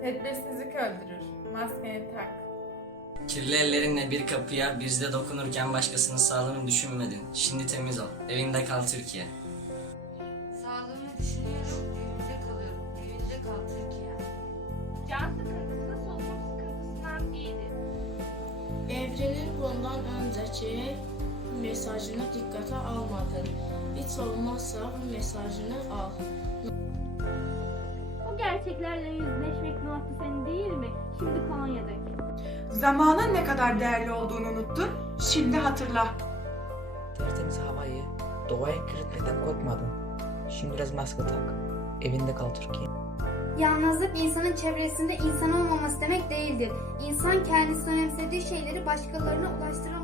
Tedbirsizlik öldürür. Maskeni tak. Kirli ellerinle bir kapıya bizde dokunurken başkasının sağlığını düşünmedin. Şimdi temiz ol. Evinde kal Türkiye. Sağlığımı düşünüyorum, evimde kalıyorum. Evinde kal Türkiye. Can sıkıntısı solunum sıkıntısından iyidir. Evrenin bundan önceki mesajını dikkate almadın. Hiç olmazsa bu mesajını al. Bu gerçeklerle yüzleşmek muhakkı senin değil mi? Şimdi Konya'daki. Zamanın ne kadar değerli olduğunu unuttun, şimdi hatırla. Tertemiz havayı, doğayı kirletmekten korkmadın. Şimdi biraz maske tak. Evinde kal Türkiye. Yalnızlık insanın çevresinde insan olmaması demek değildir. İnsan kendisine önemsediği şeyleri başkalarına ulaştıran